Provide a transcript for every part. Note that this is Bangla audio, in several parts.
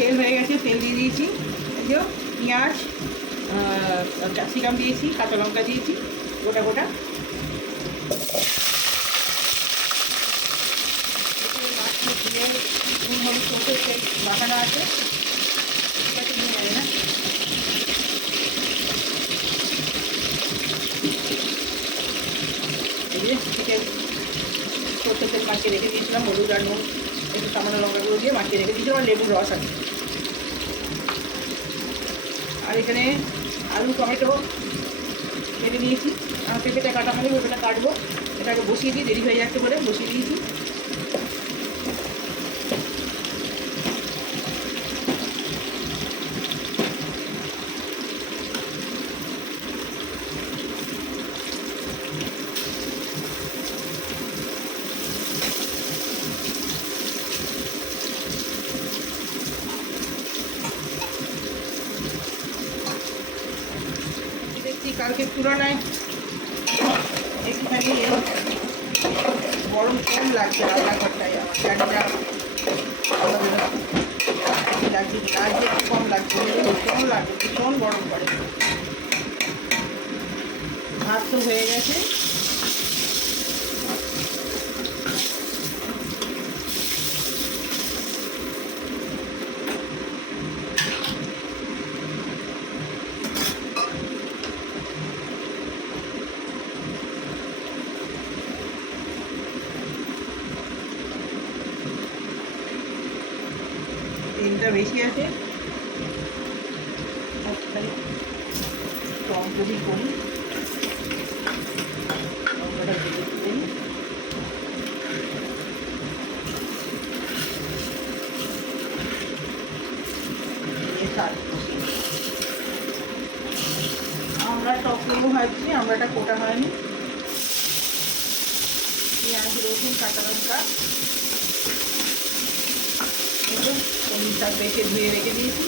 তেল হয়ে গেছে, তেল দিয়ে দিয়েছি, এই যে পেঁয়াজ, ক্যাপসিকাম দিয়েছি, কাঁচা লঙ্কা দিয়েছি গোটা গোটা। নুন হলুদ সরষের বাটানো আছে, ঠিক আছে, নিয়ে যাবে না। এই যে চিকেন সরষের তেল মাখিয়ে রেখে দিয়েছিলাম, হলুদ আর নুন একটু সামান্য লঙ্কা গুঁড়ো দিয়ে মাখিয়ে রেখে দিয়েছিলাম, আর লেবুর রস আছে। আর এখানে আলু টমেটো কেটে নিয়েছি, আমার পেঁপেটা কাটা হলে পেঁপেটা কাটবো, এটাকে বসিয়ে দিই, দেরি হয়ে যাচ্ছে বলে বসিয়ে দিয়েছি। দেখছি কালকের তুলনায় একটুখানি গরম কম লাগছে রান্নাঘরটায়, আমার জানি না লাগছে কিনা, আজকে একটু কম লাগছে, ভীষণ লাগছে, ভীষণ গরম করে। ভাত তো হয়ে গেছে, তেলটা বেশি আছে, টক যদি করি লঙ্কাটা ভেজে তুলে নিই। আমরা টক লেবু ভাজছি, আমরাটা কোটা হয়নি, পেঁয়াজ রসুন কাঁচা লঙ্কা কলমি শাক বেছে ধুয়ে রেখে দিয়েছি।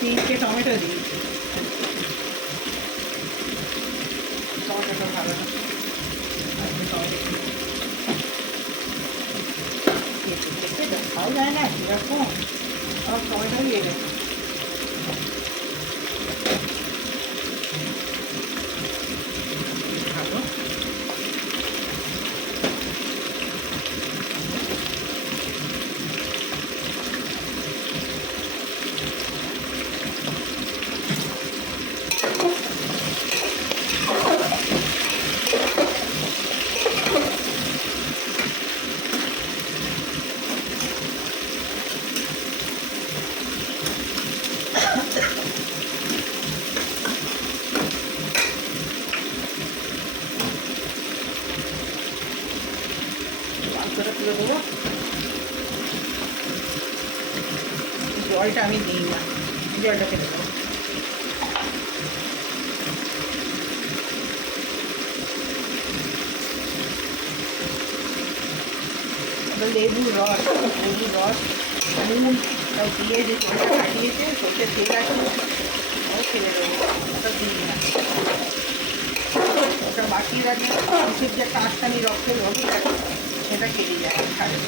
তিনটে টমেটো দিয়েছি, টমেটোটা ভালো না, খাওয়া যায় না এরকম, আমার টমেটো দিয়ে দেয়। ভালো মাংসটা তুলে দেবো, জলটা আমি দিই না, জলটা ফেলে দেবো। লেবুর রস নুন সব দিয়ে যে জলটা কাটিয়েছে, সর্ষের তেল আছে, ও ফেলে দেবো, ওটা দিই না, ওটা বাকি রাখলে মাংসের যে কাঁচটানি রক্তের রস আছে সেটা কেটে যায় খাবে।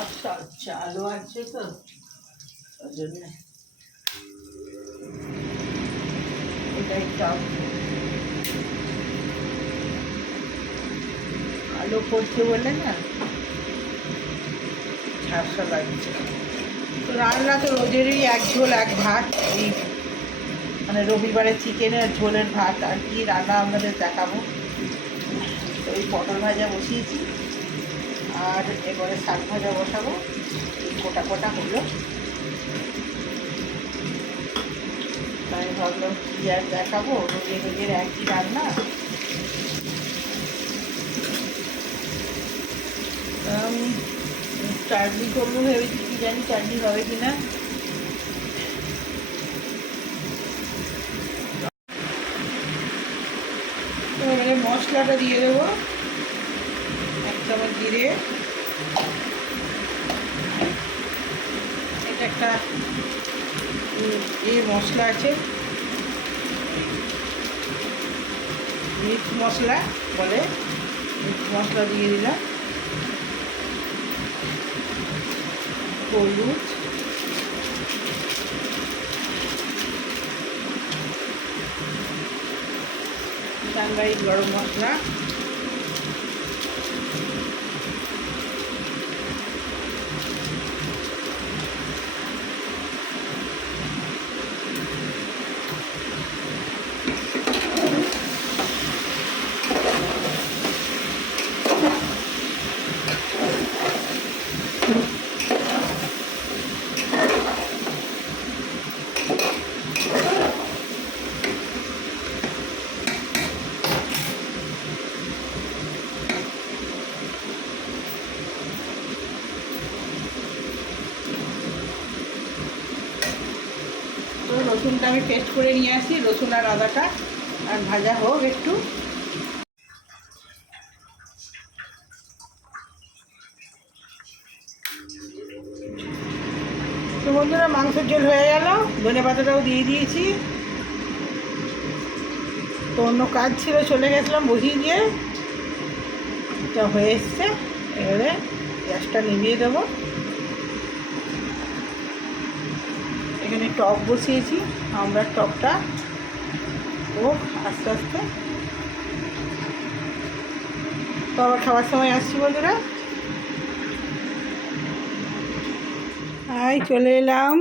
আচ্ছা আচ্ছা, আলু আছে তো ওই জন্য এটাই চাপ, আলু করছে বলে না ঝাপসা লাগছে। তো রান্না তো রোজেরই এক ঝোল এক ভাত, এই মানে রবিবারে চিকেনের ঝোলের ভাত, আর কি রান্না আপনাদের দেখাবো। তো এই পটল ভাজা বসিয়েছি, আর এবারে শাক ভাজা বসাবো, এই কোটা কোটা হলো, তাই ভাবলাম কি আর দেখাবো, রোজের একই রান্না। চাটনি করবো ভেবেছি, কি জানি চাটনি হবে কিনা। মশলাটা দিয়ে দেবো। 1 চামচ জিরে, এটা একটা মশলা আছে, মিট মশলা বলে, মিট মশলা দিয়ে দিলাম। হলুদ, টাঙ্গাই গরম মশলা, তো রসুনটা আমি পেস্ট করে নিয়ে আসি, রসুন আর আদাটা, আর ভাজা হোক একটু। তো বন্ধুরা, মাংসের ঝোল হয়ে গেল, ধনে পাতাটাও দিয়ে দিয়েছি। তো অন্য কাজ ছিল, চলে গেছিলাম বসিয়ে দিয়ে, এটা হয়ে এসছে। এবারে গ্যাসটা নিভিয়ে দেবো। এখানে টক বসিয়েছি, আমরা টকটা হোক আস্তে আস্তে। তো আবার খাবার সময় আসছি বন্ধুরা। চলে এলাম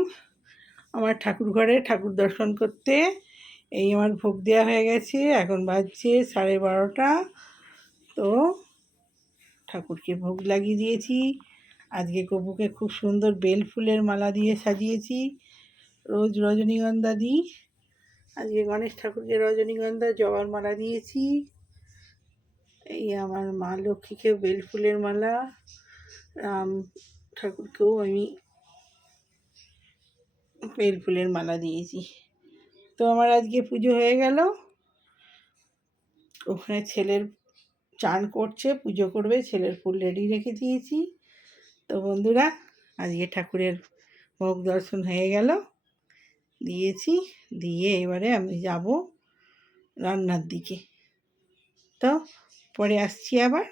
আমার ঠাকুর ঘরে ঠাকুর দর্শন করতে। এই আমার ভোগ দেওয়া হয়ে গেছে, এখন বাজছে 12:30। তো ঠাকুরকে ভোগ লাগিয়ে দিয়েছি। আজকে কপুকে খুব সুন্দর বেল ফুলের মালা দিয়ে সাজিয়েছি, রোজ রজনীগন্ধা দিই। আজকে গণেশ ঠাকুরকে রজনীগন্ধা জবার মালা দিয়েছি। এই আমার মা লক্ষ্মীকে বেল ফুলের মালা, রাম ঠাকুরকেও আমি বেল ফুলের মালা দিয়েছি। তো আমার আজকে পুজো হয়ে গেল। ওখানে ছেলের চান করছে, পুজো করবে, ছেলের ফুল রেডি রেখে দিয়েছি। তো বন্ধুরা, আজকে ঠাকুরের ভোগ দর্শন হয়ে গেল, দিয়েছি। দিয়ে এবারে আমি যাব রান্নার দিকে। তো পরে আসছি আবার।